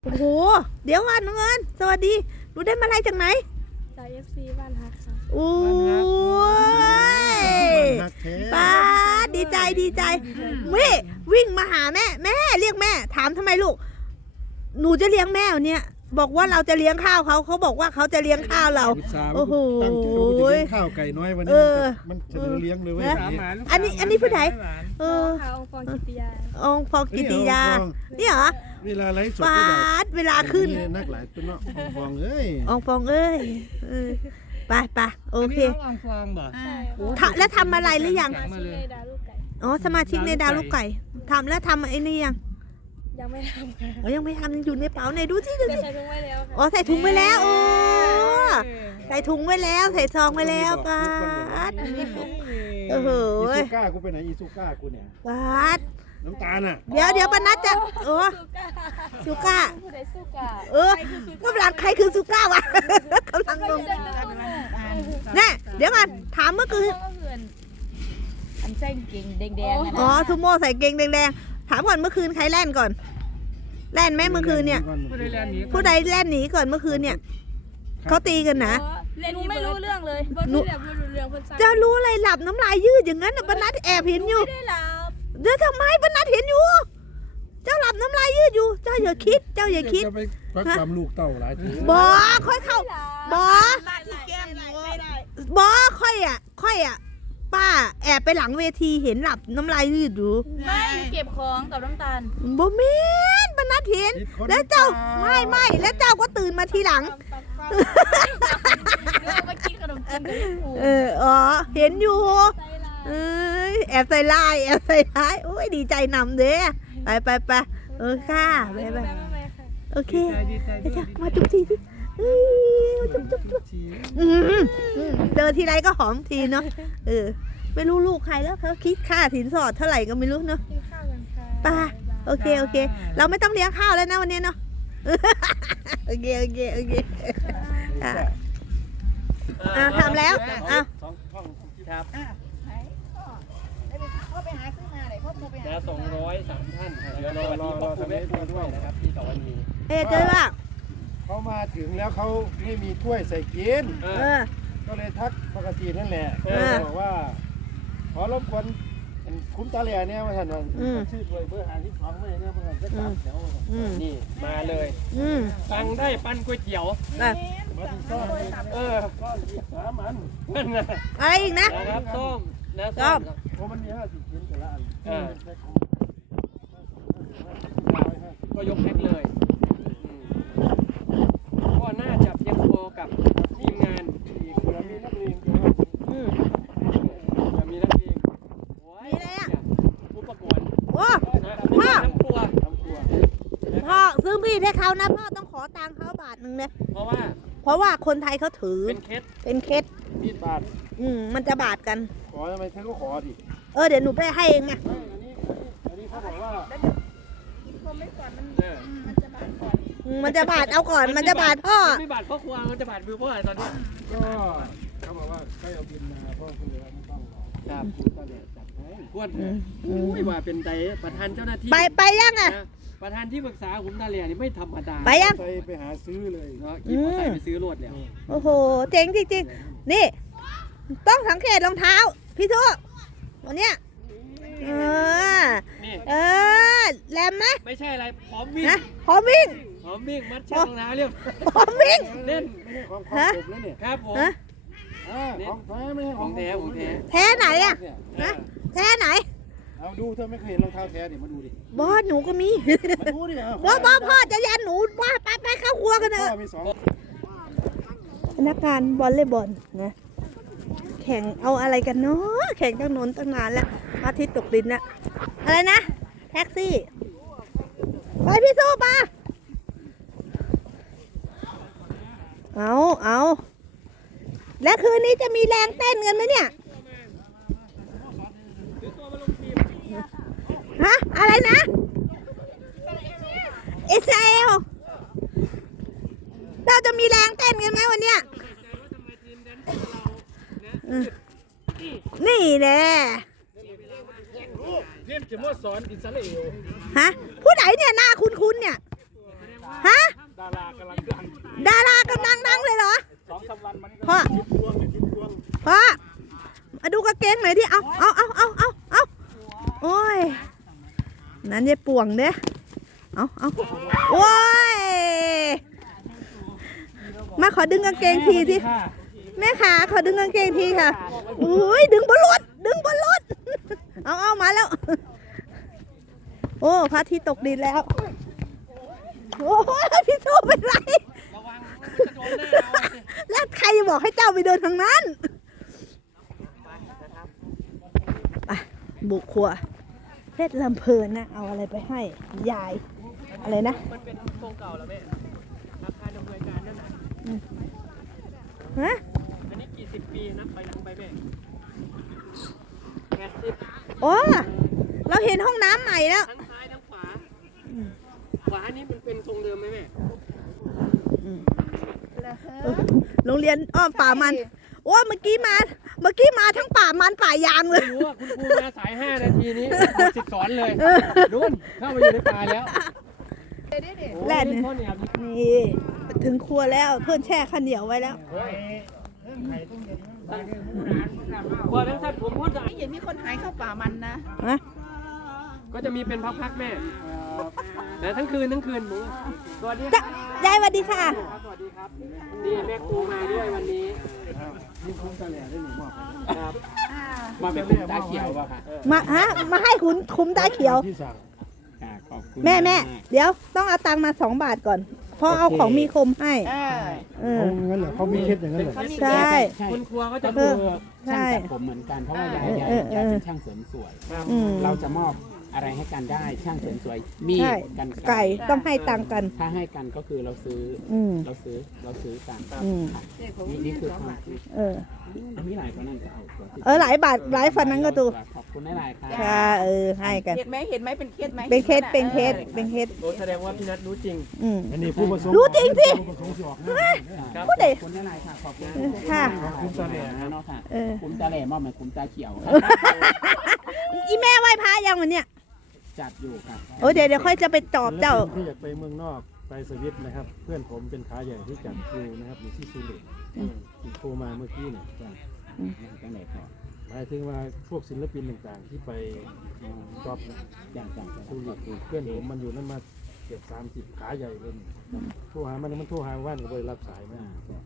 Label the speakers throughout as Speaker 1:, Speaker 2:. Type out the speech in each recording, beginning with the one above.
Speaker 1: โอ้โหเดี๋ยวก่อนน้องเอิญสวัสดีหนูได้มาอะไรจากไหน
Speaker 2: จาก FC บ้านฮักค่ะ
Speaker 1: โอ้ยป้าดีใจวิ่งมาหาแม่เรียกแม่ถามทำไมลูกหนูจะเลี้ยงแม่เนี่ยบอกว่าเราจะเลี้ยงข้าวเขาบอกว่าเขาจะเลี้ยงข้าวเราโอ้โห
Speaker 3: ตั้งใจว่าจะเลี้ยงข้าวไก่น้อยวันนี้มันจะเลี้ยงเลยเว้ย
Speaker 1: อันนี้ผู้ใด
Speaker 2: องฟองกิติยา
Speaker 1: องฟองกิติยานี่เหรอ
Speaker 3: เวลาไลฟ์สด
Speaker 1: เวลาขึ้น
Speaker 3: นักหลายตัวเนาะฟองเอ้ย
Speaker 1: องฟองเอ้ยไปโอเค
Speaker 4: องฟองบ่
Speaker 1: แล้วทำอะไรหรือยังอ๋อสมาชิกในดาวลูกไก่ทำแล้วทำไอ้นี่
Speaker 2: ยังไม่ทำค่ะ
Speaker 1: ยังไม่ทำยังอยู่ในเป๋าไหนดูสิ
Speaker 2: ใส่ถุงไว้แล้ว
Speaker 1: อ๋อใส่ถุงไว้แล้วโอ้ใส่ถุงไว้แล้วใส่ซองไว้แล้วป้าโอ้โห
Speaker 3: อีซูก้ากูไปไหนอีซูก้ากูเนี่ย
Speaker 1: ป้า
Speaker 3: น้ำตาลอ่ะ
Speaker 1: เดี๋ยวปนัดจะซูก้ากกำลังใครคือซูก้าวะกำลังงงเนี่ยเดี๋ยวก่อนถามเมื่อคืน
Speaker 5: อันใส่เก่งแดงๆ
Speaker 1: อ๋อทูโม่ใส่เกงแดงๆถามก่อนเมื่อคืนใครแล่นก่อนแล่นไหมเมื่อคืนเนี่ยผู้ใดแล่นหนีก่อนเมื่อคืนเนี่ยเขาตีกันนะ
Speaker 2: เล่นไม่รู้เรื่องเลย
Speaker 1: จะรู้อะไรหลับน้ำลายยืดอย่างนั้นปนัดแอบเห็นอยู่
Speaker 2: ไม่ได้หลับ
Speaker 1: เดี๋ยวทำไมปนัดเห็นอยู่เจ้าหลับน้ำลายยืดอยู่เจ้าอย่าคิดจะ
Speaker 3: ไปรักความลูกเต่าหลายที
Speaker 1: บอค่อยเข้าบอค่อยอ่ะป้าแอบไปหลังเวทีเห็นหลับน้ำลายยืดอยู่
Speaker 5: ไม่เก็บของกับน้ำตาล
Speaker 1: บ่เม้นปนัดเห็นแล้วเจ้าไม่แล้วเจ้าก็ตื่นมาทีหลัง
Speaker 5: มากินขนมจีนกับพี่ปู
Speaker 1: อ๋อเห็นอยู่แอบใส่ลายโอ้ยดีใจนำเด้ไปค่ะไปโอเคมาจุ๊บทีสิจุ๊บเจอทีไรก็หอมทีเนาะไม่รู้ลูกใครแล้วเขาคิดค่าสินสอดเท่าไหร่ก็ไม่รู้เนาะป้าโอเคเราไม่ต้องเลี้ยงข้าวแล้วนะวันนี้เนาะโอเคทำแล้ว
Speaker 4: ครับ
Speaker 5: พ่อไปหาซื้อมาเลยพ่อไปหา
Speaker 4: 203 ท่านเดี๋ยวรอพ่อครูแม่ครูด้วยนะครับที่สวรรค์
Speaker 1: เจอว่า
Speaker 3: เขามาถึงแล้วเขาไม่มีถ้วยใส่กินก็เลยทักปกตินั่นแหละบอกว่าขอรบกวนคุ้มตาเหลี่ยเนี่ยมาท่านว่าชื่อถ้วยเบอร์52ไม่เนี่ยมันจะตัดแถว
Speaker 4: นี่มาเลยตังได้ปั้นก๋วยเตี๋ยว
Speaker 3: มาถึงส้มก็3 อัน
Speaker 1: อะไรอีก
Speaker 4: นะครับส้ม
Speaker 3: เพราะมันมี50 ชิ้นแต่ละอัน
Speaker 4: ก็ยกแพ็คเลยก็น่าจะเพียงพอกับทีมงาน
Speaker 3: อีกมีนักเรียน
Speaker 4: มีนักเรียน
Speaker 1: มีอะไรอ่ะ
Speaker 4: อุปกรณ์
Speaker 1: พ่อซื้อมีดให้เขานะพ่อต้องขอตังค์เขาบาทนึงเนี่ย
Speaker 4: เพรา
Speaker 1: ะว่าคนไทยเขาถือเป็นเคส
Speaker 3: มีดบาท
Speaker 1: มันจะบาทกัน
Speaker 3: ขอทำไมเธอก็ขอดิ
Speaker 1: เดี๋ยวหนูไปให้เองไง
Speaker 3: อันนี้เขาบอกว่า
Speaker 1: มันจะบาทเอาก่อนมันจะบาทพ่อ
Speaker 4: ไม่บาทพ่อครัวมันจะบาทวิวพ่ออะไรตอนนี้
Speaker 3: ก็เขาบอกว่าใครเอาบินมาพ่อคุณเลยว่าไม่ต้อง
Speaker 4: ครับก็เลยจัดให้กวนไม่ว่าเป็นใดประธานเจ้าหน้าที่
Speaker 1: ไปยังอ่ะ
Speaker 4: ประธานที่ปรึกษาขุมตาเหลี่ยนี่ไม่ธรรมดา
Speaker 1: ไปยัง
Speaker 3: ไปหาซื้อเลย
Speaker 4: เนาะขี่มอเตอร์ไซค์ไปซื้อรถแล้ว
Speaker 1: โอ้โหเจ๋งจริงๆนี่ต้องสังเกตรองเท้าพี่ทุกวันเนี้ยแรมไหม
Speaker 4: ไม่ใช่อะไรพร้อมวิ่งมัดเชือกรองเท้าเรียบ
Speaker 1: พร้อมวิ่ง
Speaker 4: เล่น
Speaker 3: ฮะ
Speaker 4: ครับผมของแท้
Speaker 1: ไหนอ่ะแท้ไหน
Speaker 3: เอาดูเธอไม่เคยเห็นรองเท้าแท้ดิมาดูดิ
Speaker 1: บอสหนูก็มี
Speaker 3: ดูดิ
Speaker 1: บอสพ่อจะยันหนูว่าไปเข้าครัวกันเถอะพนักงานบอลเล่บอลนะแข่งเอาอะไรกันเนาะแข่งตั้งนานแล้วอาทิตย์ตกดินนะอะไรนะแท็กซี่ไปพี่สู้ปะเอาและคืนนี้จะมีแรงเต้นกันไหมเนี่ยฮะอะไรนะอิสราเอลเราจะมีแรงเต้นกันไหมวันเนี้ยนี่แน่
Speaker 4: เรียนจะมาสอนอิสราเอล
Speaker 1: ฮะผู้ใดเนี่ยหน้าคุ้นเนี่ยฮะ
Speaker 4: ดารากำลังดัง
Speaker 1: ดารากำลังดังเลยเหรอ
Speaker 4: 2-3 วันมัน
Speaker 1: พ่อ พ่อ มาดูกางเกงหน่อยที่เอาโอ้ย นั่นยายป่วงเด้เอาโอ้ย มาขอดึงกางเกงทีที่แม่ขาขอดึงกางเกงทีค่ะอุ้ยดึงบอลลูนเอามาแล้ว โอ้พระอาทิตย์ตกดินแล้ว โอ้ยพี่สู้เป็นไร
Speaker 4: ระวังมันจะโดนหน้าเอาสิ
Speaker 1: แล้วใครบอกให้เจ้าไปเดินทางนั้นไปบุกครัวเพชรลำเพลินนะเอาอะไรไปให้ยายอะไรนะ
Speaker 4: มันเป็นโครงเก่าแล้วแม่อาคารดำเนินการนั่นน่ะ
Speaker 1: ฮะ
Speaker 4: อันนี้กี่สิบปีนับไปหลังไปแม่80
Speaker 1: โอ้เราเห็นห้องน้ำใหม่แล้ว
Speaker 4: ทั้งซ้ายทั้งขวาขวานี่มันเป็นทรงเดิมไหมแม่
Speaker 1: โรงเรียนอ้อมป่ามันโอ้เมื่อกี้มาทั้งป่ามันป่ายางเลย
Speaker 4: ไม่รู้ว่าคุณครูมาสาย 5 นาทีนี้สิทธิ์สอนเลยนู่นเข้ามาอยู่ในป่าแล้ว
Speaker 1: แล่น
Speaker 4: โอ้ยพ่อเนี่ย
Speaker 1: นี่ถึงครัวแล้วเพื่อนแช่ข้าวเหนียวไว้แล้ว
Speaker 4: กว่าทั้งท่านผมก็จะ
Speaker 5: ไม่เห็นมีคนหายเข้าป่ามันนะ
Speaker 1: ฮะ
Speaker 4: ก็จะมีเป็นพักๆแม่แต่ทั้งคืนหมูสวัสดีค
Speaker 1: จะ
Speaker 4: รับ
Speaker 1: ยายสวัสดีค่ะ
Speaker 4: สวัสดีครับนี่แม่ครูมาด้วยวันนี้
Speaker 3: นี่คุ้มตาแหล่ได้หนูบอก
Speaker 4: ครับมาเป็นคุณตาเขียวป่ะคะ
Speaker 1: มาให้คุณคุ้มตาเขียว
Speaker 3: ที่สั่ง
Speaker 4: ขอบคุณ
Speaker 1: แม่เดี๋ยวต้องเอาตังค์มา2 บาทก่อนเพราะเอาของมีคมให้เออ
Speaker 3: เขางั้นเหรอเขามีเคล็ดอย่างนั้นเหรอ
Speaker 1: ใช่
Speaker 4: คุณครัวก็จะ
Speaker 1: เออ
Speaker 6: ช่าง
Speaker 1: ใช่
Speaker 6: ตัดผมเหมือนกันเพราะว่ายาย
Speaker 1: เออ
Speaker 6: เป็นช่างเสริมสวย
Speaker 1: อืม
Speaker 6: เราจะมอบอะไรให้กันได้ช่างเสริมสวยมีด
Speaker 1: ใช่
Speaker 6: กัน
Speaker 1: ไก่ต้องให้ตังค์กัน
Speaker 6: ถ้าให้กันก็คือเราซื้อ
Speaker 1: อืม
Speaker 6: เราซื้อกัน
Speaker 1: อืม
Speaker 6: นี่คือความคิด
Speaker 1: เออ
Speaker 6: มีหลายคนนั่นจะเอาตัวที่
Speaker 1: หลายบาทหลายฟันนั้นก็ตู
Speaker 6: ขอบคุณหลายๆครับ
Speaker 1: ค่ะให้กัน
Speaker 5: เห็นไหมเป็นเคสไหม
Speaker 1: เป็นเคส
Speaker 4: โอ้แสดงว่าพี่นัทรู้จริง
Speaker 1: อืม
Speaker 3: อันนี้ผู้ประสงค์
Speaker 1: รู้จริงสิ
Speaker 3: ผู้ประสงค์สิออกนะ
Speaker 4: ครับ
Speaker 1: พูดดิ
Speaker 6: ขอบคุณหลายๆค่ะขอบคุณ
Speaker 1: ค่ะ
Speaker 6: คุ้มตาแหล่เนาะค่ะ
Speaker 1: เออ
Speaker 6: คุ้มตาแหล่มอบเหมือนคุ้มตาเขียว
Speaker 1: อีแม่ไหว้พระยังวันเนี้ย
Speaker 6: จัดอยู่ครับ
Speaker 1: โอ้เดี๋ยวค่อยจะไปตอบเจ้า
Speaker 3: ที่อยากไปเมืองนอกไปสวิตนะครับ เพื่อนผมเป็นขาใหญ่ที่จัดครูนะครับอยู่ที่ซูริคที่โทรมาเมื่อกี้เนี่ย
Speaker 6: จังไหนพอ
Speaker 3: หมายถึงว่าพวกศิลปินต่างๆ ที่ไปจอบนะ
Speaker 6: จัง
Speaker 3: ซูริคเพื่อนผมมันอยู่นั่นมาเกือบ30ขาใหญ่เลยโทรหามันโทรหาว่านก็บ่ได้รับสายมา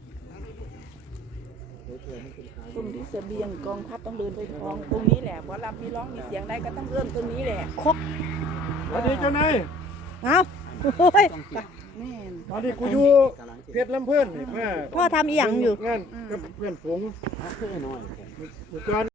Speaker 3: เดี๋ยวเธอมันเป็นขา
Speaker 5: ตรงที่เสบียงกองทัพต้องเดินไปทองตรงนี้แหละพอรับมีร้องมีเสียงได้ก็ต้องเริ่มตรงนี้แหละ
Speaker 3: สวัสดีเจ้านาย
Speaker 1: เอาโอ้ย
Speaker 5: แม่น
Speaker 3: ตอนนี้กูอยู่เพชรลำเพื่อนนี่มา
Speaker 1: พ่อทำอีหยังอยู่
Speaker 3: งานกับเพื่อนฝูง
Speaker 6: เพื่อนน้อย
Speaker 3: เมื่อก่อน